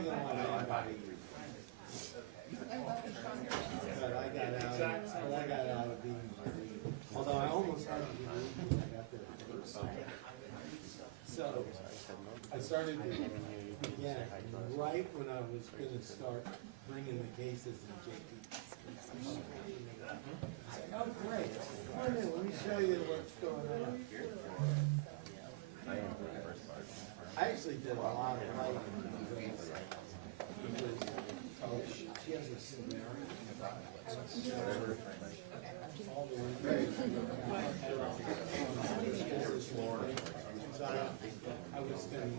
wasn't like anybody. But I got out of being, although I almost had to be when I got there first. So I started to begin right when I was going to start bringing the cases in JP. Oh, great. Come on in, let me show you what's going on. I actually did a lot of writing because she has a scenario. All the way through. I was spending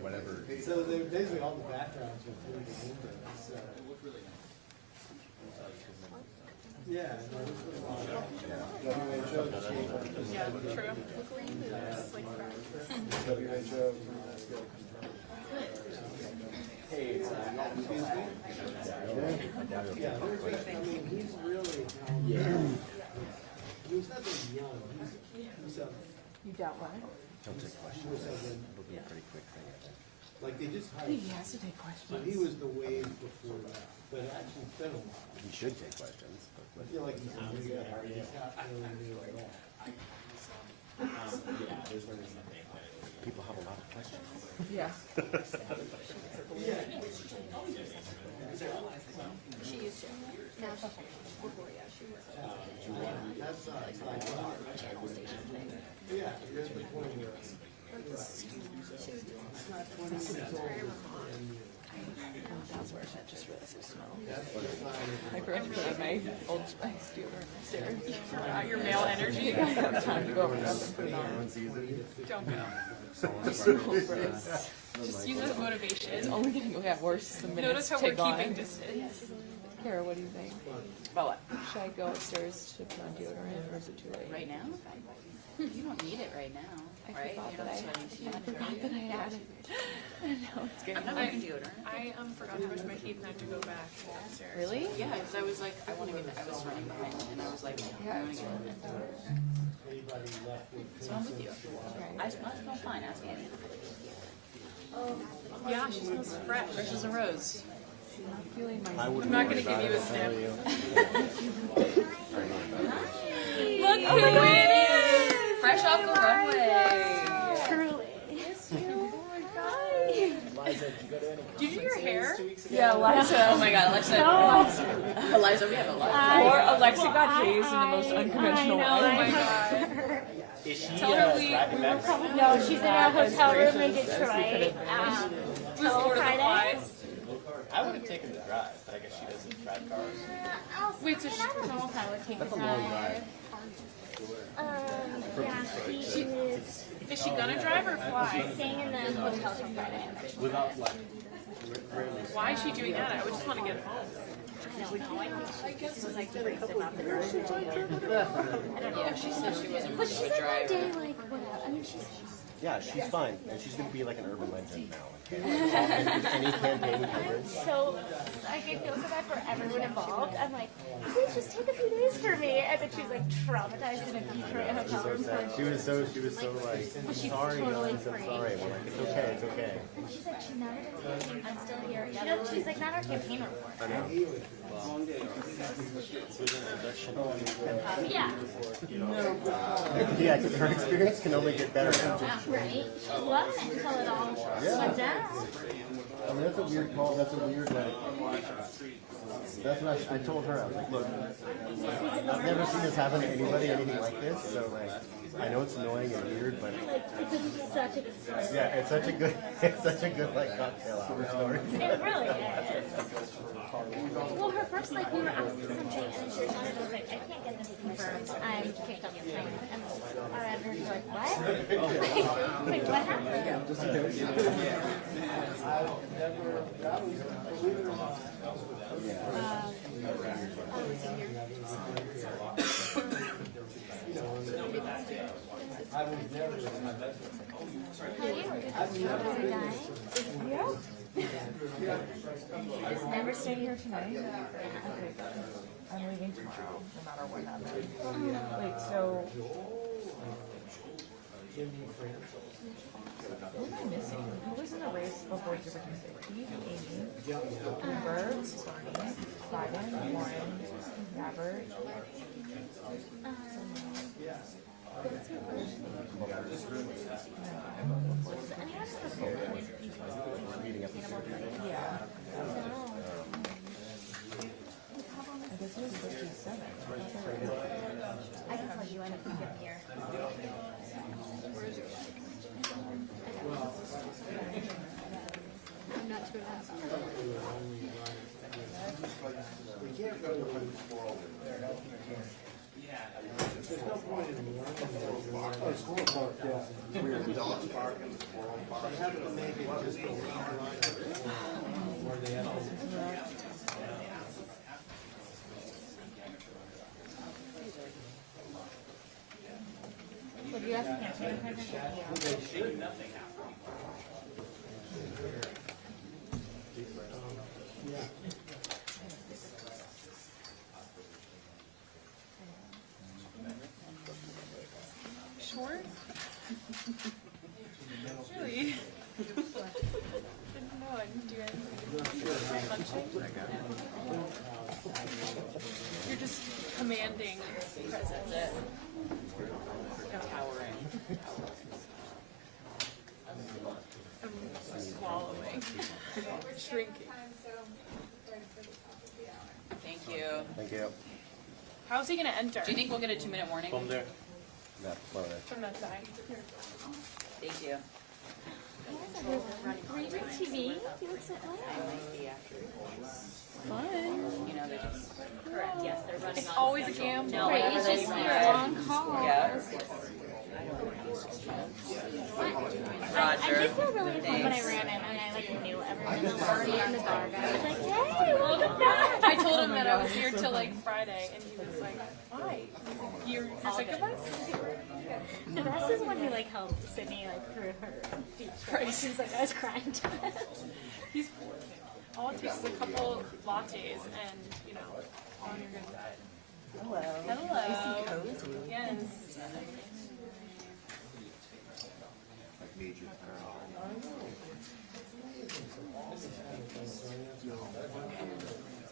whatever. So they basically all the backgrounds were through the window. So. Yeah, no, this was a lot of WHO. Yeah, true. It's like WHO. Hey, yeah, I mean, he's really, he was nothing young. He's You doubt what? He'll take questions. It'll be a pretty quick thing. Like they just hired. He has to take questions. So he was the wave before that, but actually it's been a while. He should take questions. I feel like he's a new guy. He's not really new at all. People have a lot of questions. Yeah. she used to. Now she's before, yeah, she was. That's like, yeah, you're at the point where it's not 20 years old. That's where I just realized it smelled. That's the sign I forgot to put on my Old Spice deodorant upstairs. Forgot your male energy. I have time to go over and put it on. Don't go. Just Just use it as motivation. It's only going to get worse the minutes Notice how we're take on. keeping distance. Kara, what do you think? About what? Should I go upstairs to put on deodorant, or is it too late? Right now? You don't need it right now, I right? forgot You're that not sweating too much, forgot right? that I had it. No, it's good. I'm not wearing deodorant. I forgot to brush my teeth and I had to go back upstairs. Really? Yeah, because I was like, I want to get, I was running behind and I was like, I want to get it. anybody left with. So I'm with you. I smell fine, ask Annie. Yeah, she smells fresh. Fresh as a rose. Feeling my I'm not going to give you a sniff. Look who it is! Fresh off the runway. Did you do your hair? Yeah, Eliza. Oh my god, Alexa. Eliza, we have Eliza. Or Alexa got hazed in the most unconventional way. Oh my god. Is she Tell her we driving back? No, she's in a hotel room in Detroit. was Lord of the Friday. Flies. I would have taken the drive, but I guess she doesn't drive cars. Wait, so I don't know if I would take That's a the long drive. drive. Yeah, she is is she gonna drive or fly? staying in the hotel till Friday. Without like, Why is she doing that? I would just want to get home. Yeah, she said she wasn't But much she's of a like one driver. day, like, whatever. I mean, she's. Yeah, she's fine, and she's gonna be like an urban legend now. Any campaign coverage. So, like, I feel so bad for everyone involved. I'm like, please just take a few days for me. And then she's like traumatized in a Detroit hotel room. She was so like, I'm sorry, totally guys, I'm free. sorry. We're like, it's okay, it's okay. And she's like, she never did anything. I'm still here. She does, she's like not our campaign report. I know. Yeah, Yeah, her experience can only get better now. right? She's loving it until it all went down. I mean, that's a weird call. That's a weird, like, that's what I told her. I was like, look, I've never seen this happen to anybody, anything like this. So, like, I know it's annoying and weird, but Like, it's such a good story. yeah, it's such a good, like, cocktail hour story. It really is. Well, her first, like, we were asking something, and she was like, I can't get this confirmed. I'm kicked off the plane. And our editors were like, what? Like, what happened? I was never. Never stay here tonight. Okay. I'm leaving tomorrow, no matter what happens. Wait, so. What am I towards your participant. Keith, Amy, Cooper, Bernie, Biden, Warren, Robert. Yeah. I guess it was 57. I can tell you, I don't think you're here. I'm not too fast. We can't go to there's no point in warning. Oh, squirrel park, yeah. Weird. Dog park and squirrel park. They have to make it just a lead line where they have to. Would you ask me to answer your question? Short? Really? Didn't know I didn't do anything. Punching? You're just commanding presence. Towering. I'm swallowing. Shrinking. Thank you. Thank you. How's he gonna enter? Do you think we'll get a 2-minute warning? From there. Yeah, well, From that side. Thank you. Reading TV? You look so Fun. You know, they're just. correct. Yes, they're running It's on. always a gamble. No, Right, whenever it's they just run. you're on call. Yeah. I Roger. did feel really fun when I Thanks. ran in and I like knew everyone in the lobby and the guard. I was like, hey, welcome back. I told him that I was here till like Friday, and he was like, "Why? You're sick of us?" The best is when he like helped Sydney like through her deep stress. She's like, I was crying to it. He's all it takes is a couple lattes, and you know, on your good side. Hello. Hello. Yes.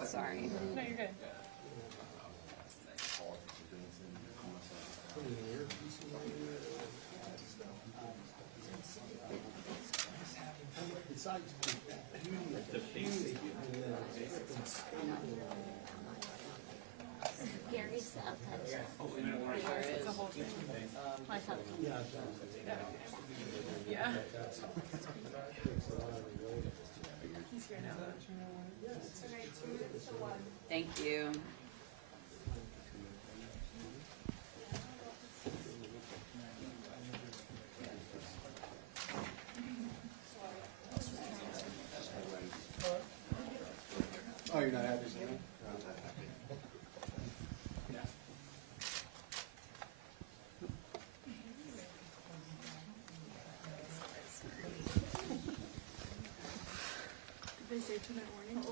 Sorry. No, you're good. Besides the beauty of the beauty and then freaking skating. Gary's outside. It's a whole thing. I saw the Yeah, Yeah. that's takes a lot of the weight. He's here now. Thank you. Oh, you're not happy, Sammy? Did they say 2-minute warning?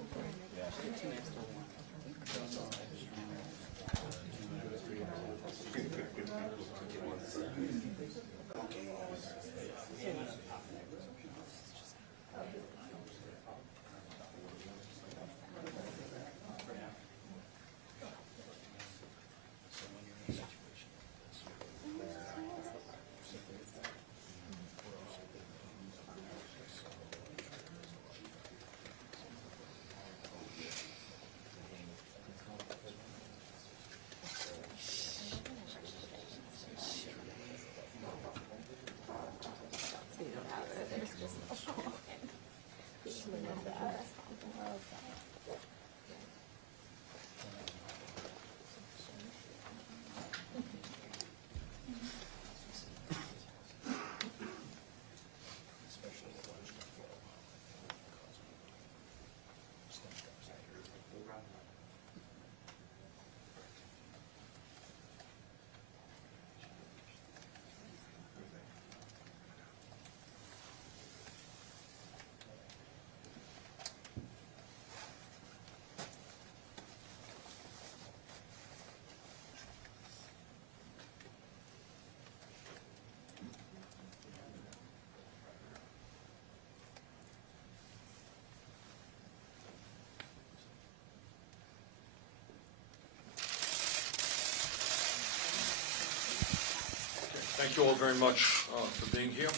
Thank you all very much for being here.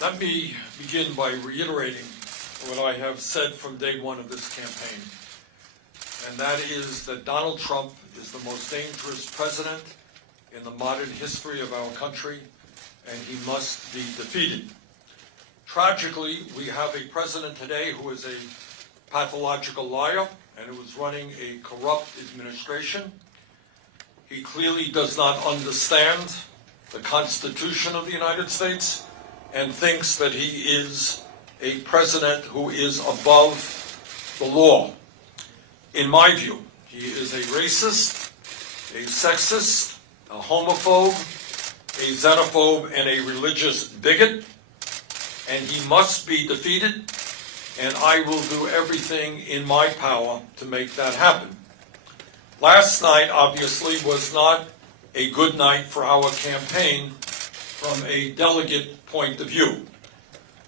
Let me begin by reiterating what I have said from day one of this campaign, and that is that Donald Trump is the most dangerous president in the modern history of our country, and he must be defeated. Tragically, we have a president today who is a pathological liar and who is running a corrupt administration. He clearly does not understand the Constitution of the United States and thinks that he is a president who is above the law. In my view, he is a racist, a sexist, a homophobe, a xenophobe, and a religious bigot, and he must be defeated, and I will do everything in my power to make that happen. Last night, obviously, was not a good night for our campaign from a delegate point of view.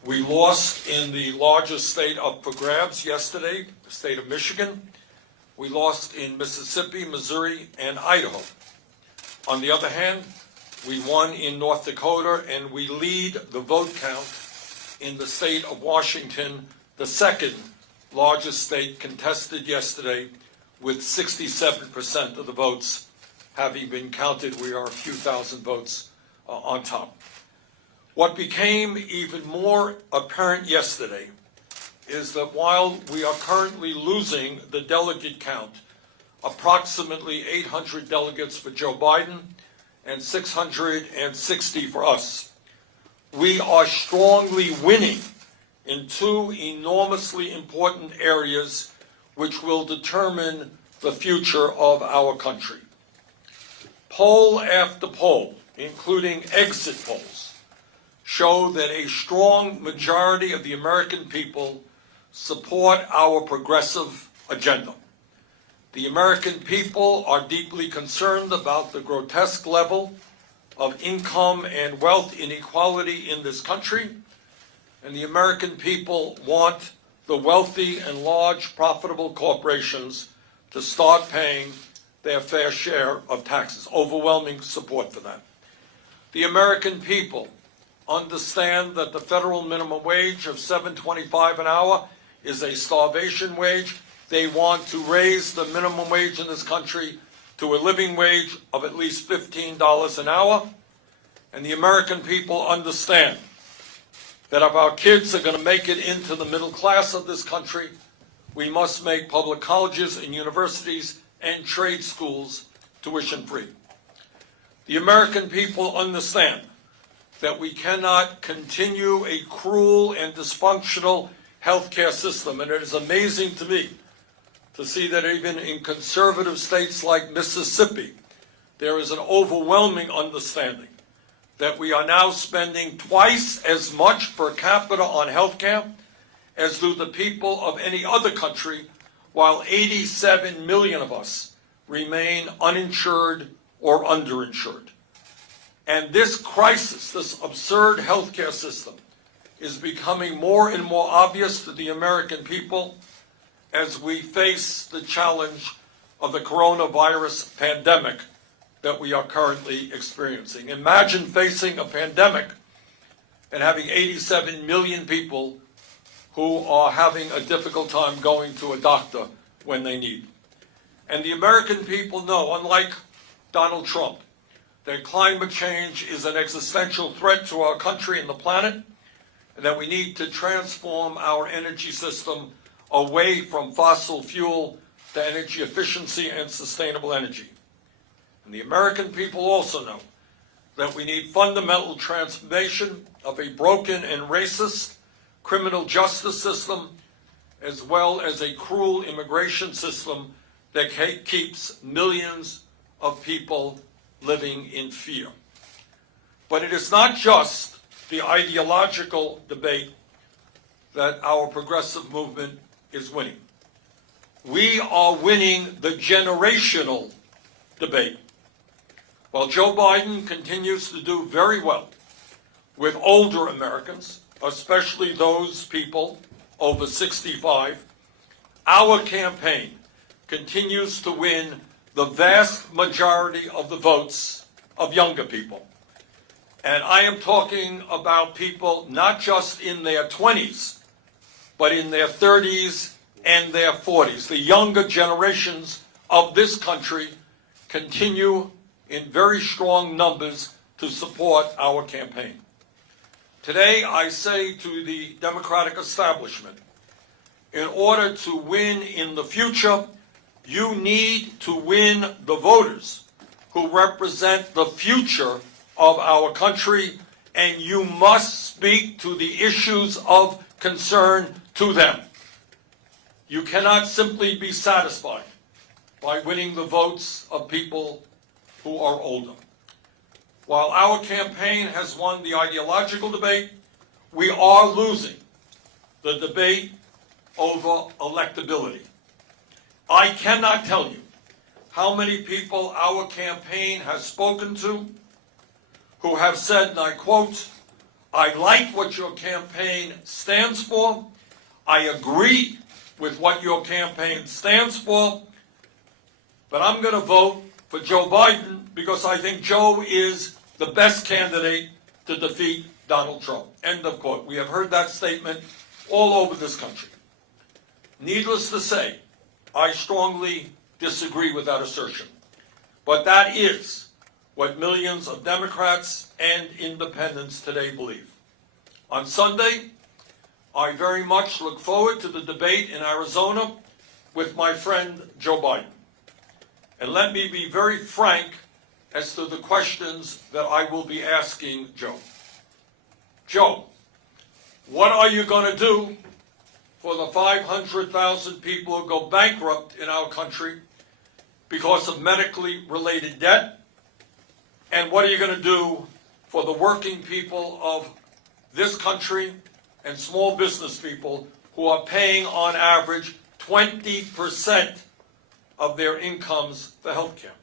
We lost in the largest state up for grabs yesterday, the state of Michigan. We lost in Mississippi, Missouri, and Idaho. On the other hand, we won in North Dakota, and we lead the vote count in the state of Washington, the second largest state, contested yesterday, with 67% of the votes having been counted. We are a few thousand votes on top. What became even more apparent yesterday is that while we are currently losing the delegate count, approximately 800 delegates for Joe Biden and 660 for us, we are strongly winning in two enormously important areas which will determine the future of our country. Poll after poll, including exit polls, show that a strong majority of the American people support our progressive agenda. The American people are deeply concerned about the grotesque level of income and wealth inequality in this country, and the American people want the wealthy and large profitable corporations to start paying their fair share of taxes. Overwhelming support for that. The American people understand that the federal minimum wage of $7.25 an hour is a starvation wage. They want to raise the minimum wage in this country to a living wage of at least $15 an hour. And the American people understand that if our kids are going to make it into the middle class of this country, we must make public colleges and universities and trade schools tuition free. The American people understand that we cannot continue a cruel and dysfunctional healthcare system. And it is amazing to me to see that even in conservative states like Mississippi, there is an overwhelming understanding that we are now spending twice as much per capita on healthcare as do the people of any other country, while 87 million of us remain uninsured or underinsured. And this crisis, this absurd healthcare system, is becoming more and more obvious to the American people as we face the challenge of the coronavirus pandemic that we are currently experiencing. Imagine facing a pandemic and having 87 million people who are having a difficult time going to a doctor when they need. And the American people know, unlike Donald Trump, that climate change is an existential threat to our country and the planet, and that we need to transform our energy system away from fossil fuel to energy efficiency and sustainable energy. And the American people also know that we need fundamental transformation of a broken and racist criminal justice system, as well as a cruel immigration system that keeps millions of people living in fear. But it is not just the ideological debate that our progressive movement is winning. We are winning the generational debate. While Joe Biden continues to do very well with older Americans, especially those people over 65, our campaign continues to win the vast majority of the votes of younger people. And I am talking about people not just in their 20s, but in their 30s and their 40s. The younger generations of this country continue in very strong numbers to support our campaign. Today, I say to the Democratic establishment, in order to win in the future, you need to win the voters who represent the future of our country, and you must speak to the issues of concern to them. You cannot simply be satisfied by winning the votes of people who are older. While our campaign has won the ideological debate, we are losing the debate over electability. I cannot tell you how many people our campaign has spoken to who have said, and I quote, "I like what your campaign stands for. I agree with what your campaign stands for, but I'm going to vote for Joe Biden because I think Joe is the best candidate to defeat Donald Trump." End of quote. We have heard that statement all over this country. Needless to say, I strongly disagree with that assertion. But that is what millions of Democrats and independents today believe. On Sunday, I very much look forward to the debate in Arizona with my friend Joe Biden. And let me be very frank as to the questions that I will be asking Joe. Joe, what are you going to do for the 500,000 people who go bankrupt in our country because of medically related debt? And what are you going to do for the working people of this country and small business people who are paying on average 20% of their incomes for health care?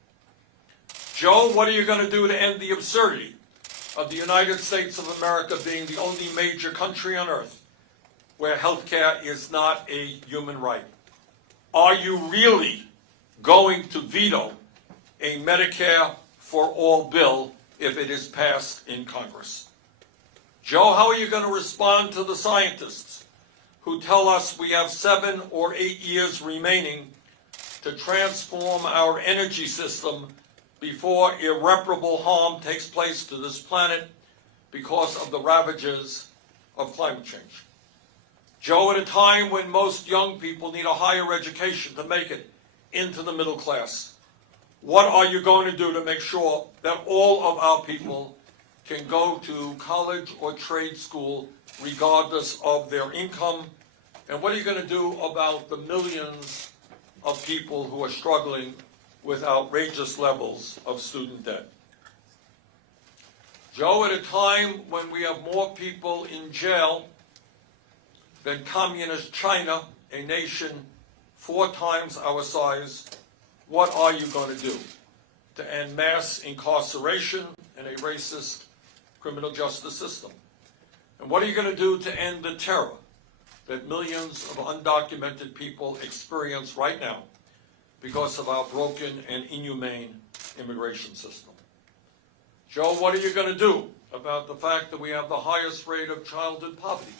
Joe, what are you going to do to end the absurdity of the United States of America being the only major country on earth where health care is not a human right? Are you really going to veto a Medicare for all bill if it is passed in Congress? Joe, how are you going to respond to the scientists who tell us we have 7 or 8 years remaining to transform our energy system before irreparable harm takes place to this planet because of the ravages of climate change? Joe, at a time when most young people need a higher education to make it into the middle class, what are you going to do to make sure that all of our people can go to college or trade school regardless of their income? And what are you going to do about the millions of people who are struggling with outrageous levels of student debt? Joe, at a time when we have more people in jail than communist China, a nation 4 times our size, what are you going to do to end mass incarceration and a racist criminal justice system? And what are you going to do to end the terror that millions of undocumented people experience right now because of our broken and inhumane immigration system? Joe, what are you going to do about the fact that we have the highest rate of childhood poverty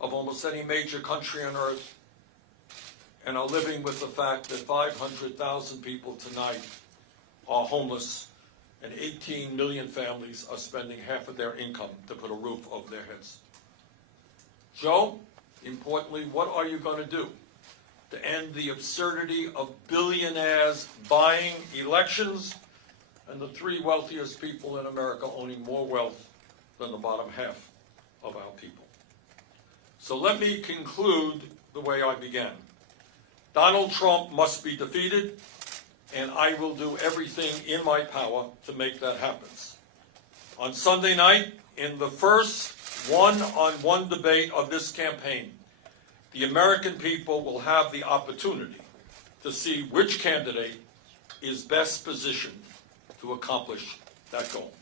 of almost any major country on earth, and are living with the fact that 500,000 people tonight are homeless and 18 million families are spending half of their income to put a roof over their heads? Joe, importantly, what are you going to do to end the absurdity of billionaires buying elections and the 3 wealthiest people in America owning more wealth than the bottom half of our people? So let me conclude the way I began. Donald Trump must be defeated, and I will do everything in my power to make that happen. On Sunday night, in the first one-on-one debate of this campaign, the American people will have the opportunity to see which candidate is best positioned to accomplish that goal.